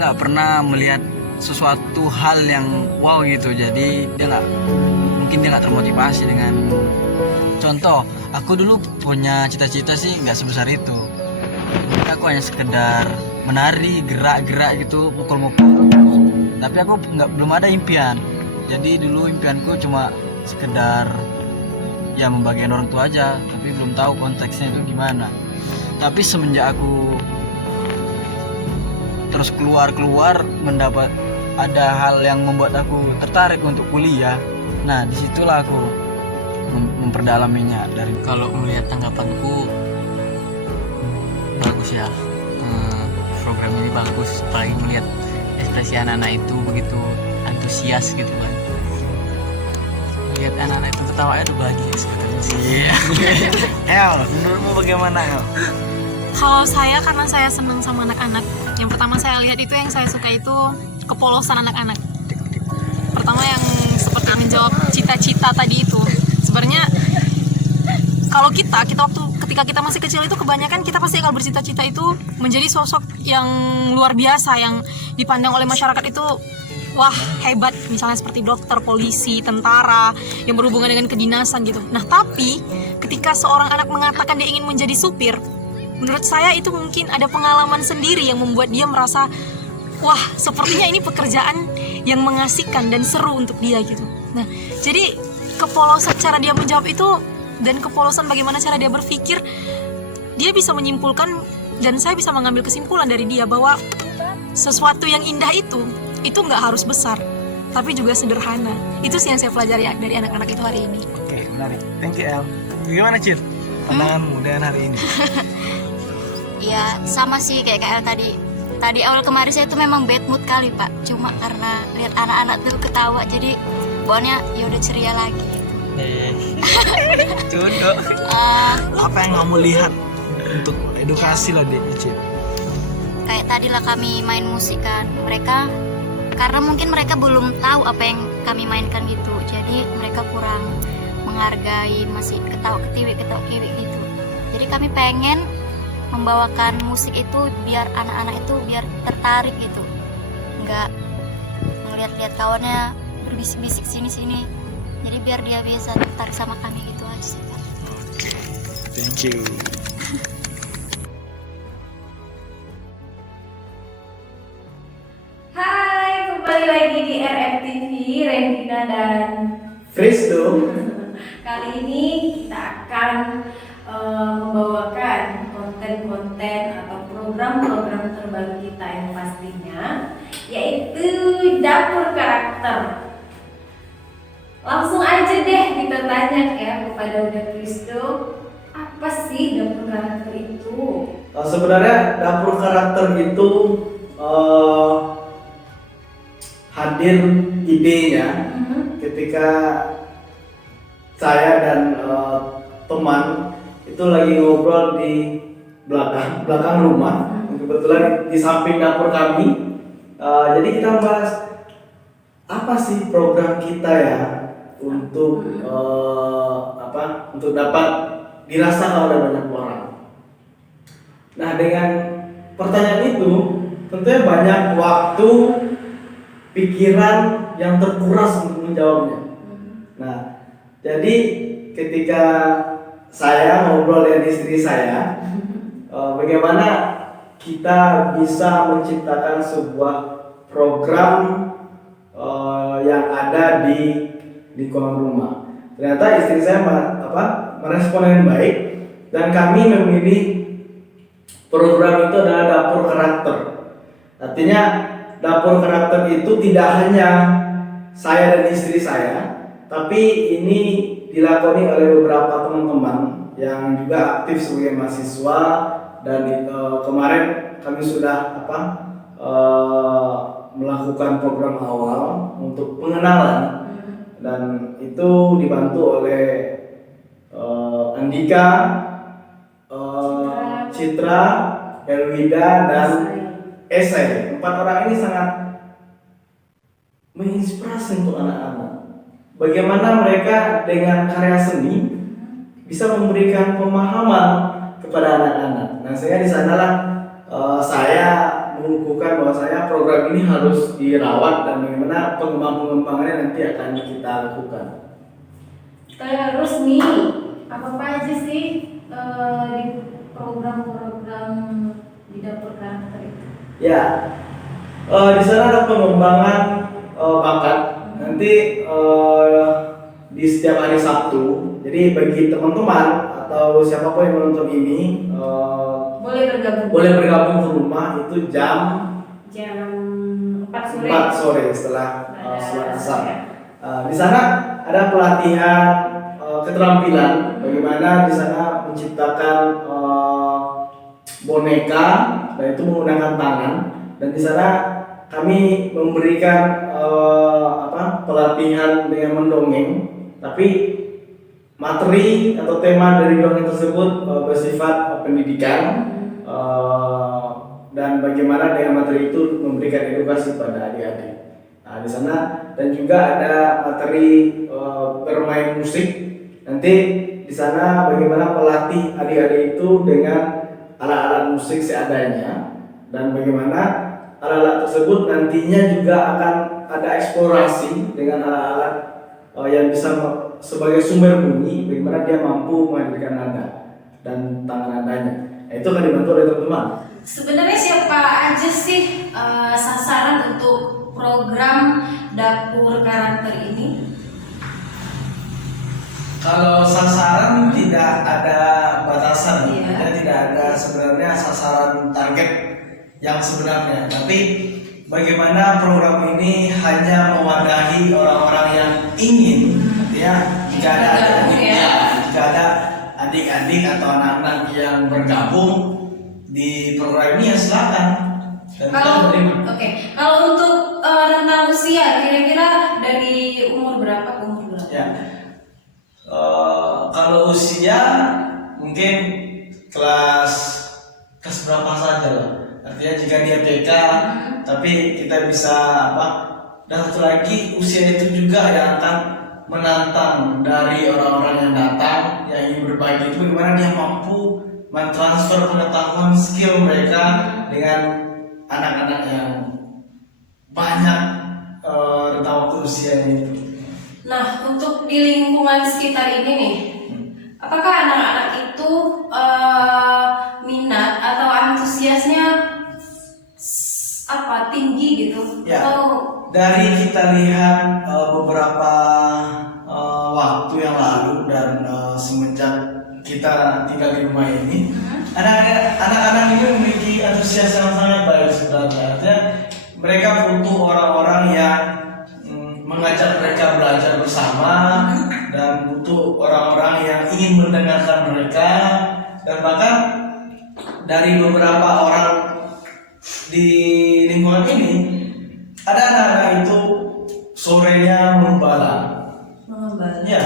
nggak pernah melihat sesuatu hal yang wow gitu, jadi mungkin dia nggak termotivasi dengan. Contoh, aku dulu punya cita-cita sih nggak sebesar itu. Mungkin aku hanya sekedar menari, gerak-gerak gitu, mukul-mukul. Tapi aku belum ada impian. Jadi dulu impianku cuma sekedar ya membagian orang tua aja, tapi belum tahu konteksnya itu gimana. Tapi semenjak aku terus keluar mendapat ada hal yang membuat aku tertarik untuk kuliah. Nah, disitulah aku memperdalaminya. Dari Kalau melihat tanggapanku bagus ya, program ini bagus, apalagi melihat ekspresi anak-anak itu begitu antusias gitu kan. Melihat anak-anak itu ketawa itu bahagia sekali sih. El, menurutmu bagaimana El? Kalau saya, karena saya senang sama anak-anak, yang pertama saya lihat itu, yang saya suka itu kepolosan anak-anak. Pertama yang seperti menjawab cita-cita tadi itu. Sebenarnya kalau kita waktu ketika kita masih kecil itu, kebanyakan kita pasti akan bercita-cita itu menjadi sosok yang luar biasa, yang dipandang oleh masyarakat itu wah hebat, misalnya seperti dokter, polisi, tentara yang berhubungan dengan kedinasan gitu. Nah, tapi ketika seorang anak mengatakan dia ingin menjadi supir, menurut saya itu mungkin ada pengalaman sendiri yang membuat dia merasa wah, sepertinya ini pekerjaan yang mengasihkan dan seru untuk dia gitu. Nah, jadi kepolosan cara dia menjawab itu dan kepolosan bagaimana cara dia berpikir, dia bisa menyimpulkan dan saya bisa mengambil kesimpulan dari dia bahwa sesuatu yang indah itu nggak harus besar, tapi juga sederhana. Itu sih yang saya pelajari dari anak-anak itu hari ini. Oke, menarik. Thank you El. Gimana Cil? Pandanganmu dengan hari ini? Ya sama sih kayak KL tadi awal kemarin saya itu memang bad mood kali Pak, cuma karena lihat anak-anak tuh ketawa jadi bawaannya ya udah ceria lagi. Jodoh. Apa yang kamu lihat untuk edukasi lo di Cil? Kayak tadi lah kami main musik kan, mereka karena mungkin mereka belum tahu apa yang kami mainkan gitu, jadi mereka kurang menghargai, masih ketawa ketiwi gitu. Jadi kami pengen membawakan musik itu biar anak-anak itu biar tertarik gitu, nggak ngeliat-liat kawannya berbisik-bisik sini-sini, jadi biar dia bisa tertarik sama kami gitu aja sih Pak. Thank you. Hai, kembali lagi di RFTV, Rendina dan Fristo. kali ini kita akan membawakan konten-konten atau program-program terbaru kita yang pastinya yaitu dapur karakter. Langsung aja deh kita tanya ya kepada Uda Fristo, apa sih dapur karakter itu? Sebenarnya dapur karakter itu hadir idenya ketika saya dan teman itu lagi ngobrol di belakang rumah, kebetulan di samping dapur kami. Jadi kita bahas apa sih program kita ya untuk untuk dapat dirasakan oleh banyak orang. Nah, dengan pertanyaan itu tentunya banyak waktu, pikiran yang terkuras untuk menjawabnya. Nah, jadi ketika saya ngobrol dengan istri saya, bagaimana kita bisa menciptakan sebuah program yang ada di kolong rumah. Ternyata istri saya merespon dengan baik dan kami memilih program itu adalah dapur karakter. Artinya dapur karakter itu tidak hanya saya dan istri saya, tapi ini dilakoni oleh beberapa teman-teman yang juga aktif sebagai mahasiswa dan kemarin kami sudah melakukan program awal untuk pengenalan dan itu dibantu oleh Andika, Citra, Elwida dan Esai. 4 orang ini sangat menginspirasi untuk anak-anak. Bagaimana mereka dengan karya seni bisa memberikan pemahaman kepada anak-anak. Nah, sehingga di sanalah saya mengukuhkan bahwasanya program ini harus dirawat dan bagaimana pengembangannya nanti akan kita lakukan. Terus nih, apa aja sih di program-program di dapur karakter itu? Ya, di sana ada pengembangan bakat. Nanti di setiap hari Sabtu. Jadi bagi teman-teman atau siapapun yang menonton ini boleh bergabung ke rumah itu jam 4 sore. 4 sore setelah sholat asar. Ya. Di sana ada pelatihan keterampilan bagaimana di sana menciptakan boneka dan itu menggunakan tangan, dan di sana kami memberikan pelatihan dengan mendongeng, tapi materi atau tema dari dongeng tersebut bersifat pendidikan dan bagaimana dengan materi itu memberikan edukasi pada adik-adik. Nah, di sana dan juga ada materi bermain musik. Nanti di sana bagaimana pelatih adik-adik itu dengan alat-alat musik seadanya, dan bagaimana alat-alat tersebut nantinya juga akan ada eksplorasi dengan alat-alat yang bisa sebagai sumber bunyi, bagaimana dia mampu menghadirkan nada dan tangan nadanya. Nah, itu akan dibantu oleh teman-teman. Sebenarnya siapa aja sih sasaran untuk program dapur karakter ini? Kalau sasaran tidak ada batasan, Iya. ya, tidak ada sebenarnya sasaran target yang sebenarnya. Tapi bagaimana program ini hanya mewadahi orang-orang yang ingin, ya, jika ada Bergabung, adik-adik, ya. jika ada adik-adik atau anak-anak yang bergabung di program ini, ya silakan. Dan kita Kalau menerima. kalau untuk rentang usia kira-kira dari umur berapa ke umur berapa? Ya. Kalau usia mungkin kelas berapa saja lah. Artinya jika dia TK, tapi kita bisa dan satu lagi usia itu juga yang akan menantang dari orang-orang yang datang yang ingin berbagi itu bagaimana dia mampu mentransfer pengetahuan skill mereka dengan anak-anak yang banyak rentang waktu usianya itu. Nah, untuk di lingkungan sekitar ini nih, apakah anak-anak itu minat atau antusiasnya tinggi gitu? Ya. Atau Dari kita lihat beberapa waktu yang lalu dan semenjak kita tinggal di rumah ini, anak-anak ini memiliki antusias yang sangat baik sebenarnya. Artinya mereka butuh orang-orang yang mengajak mereka belajar bersama, dan butuh orang-orang yang ingin mendengarkan mereka. Dan bahkan dari beberapa orang di lingkungan ini ada anak-anak itu sorenya membala, ya,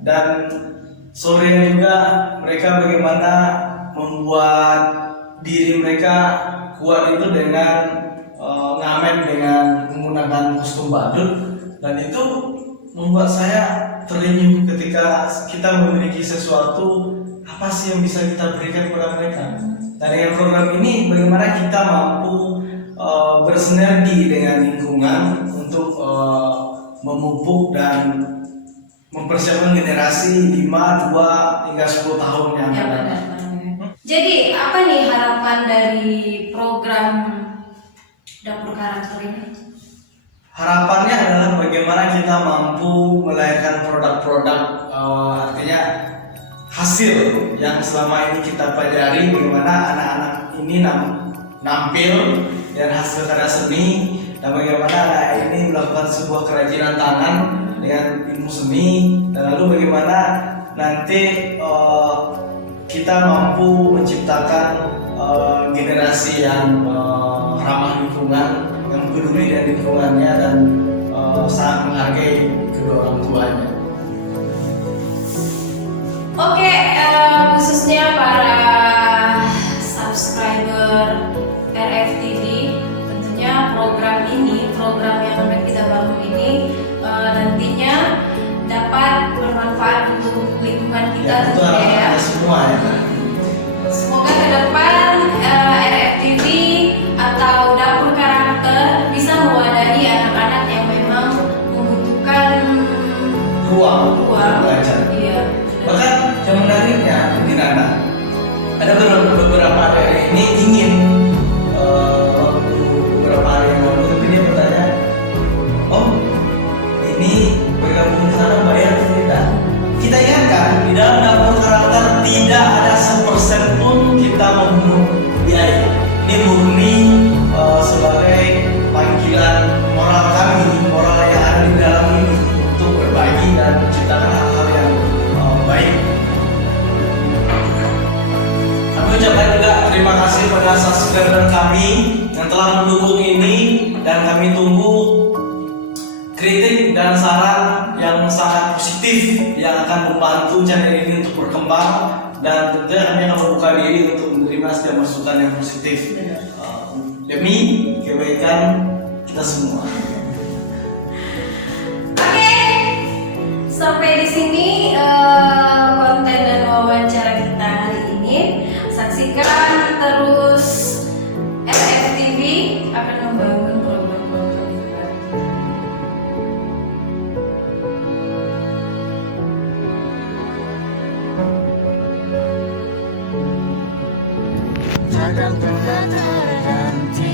dan sorenya juga mereka bagaimana membuat diri mereka kuat itu dengan ngamen dengan menggunakan kostum badut, dan itu membuat saya terenyuh ketika kita memiliki sesuatu, apa sih yang bisa kita berikan kepada mereka. Dan dengan program ini bagaimana kita mampu bersinergi dengan lingkungan untuk memupuk dan mempersiapkan generasi 5, 2, hingga 10 tahun yang akan datang. jadi apa nih harapan dari program dapur karakter ini? Harapannya adalah bagaimana kita mampu melahirkan produk-produk, artinya hasil yang selama ini kita pelajari, bagaimana anak-anak ini nampil dan hasil karya seni, dan bagaimana anak ini melakukan sebuah kerajinan tangan dengan ilmu seni, dan lalu bagaimana nanti kita mampu menciptakan generasi yang ramah lingkungan, yang peduli dengan lingkungannya, dan sangat menghargai kedua orang tuanya. Oke, khususnya para subscriber RFTV, tentunya program yang akan kita bangun ini nantinya dapat bermanfaat untuk lingkungan kita Ya, itu tentunya ya. harapan semua ya. Semoga ke depan RFTV atau kepada subscriber kami yang telah mendukung ini, dan kami tunggu kritik dan saran yang sangat positif yang akan membantu channel ini untuk berkembang, dan tentunya kami akan membuka diri untuk menerima setiap masukan yang positif demi kebaikan kita semua. Oke, sampai di sini konten dan wawancara kita hari ini. Saksikan terus FFTV akan membangun program-program kita. Jangan pernah terganti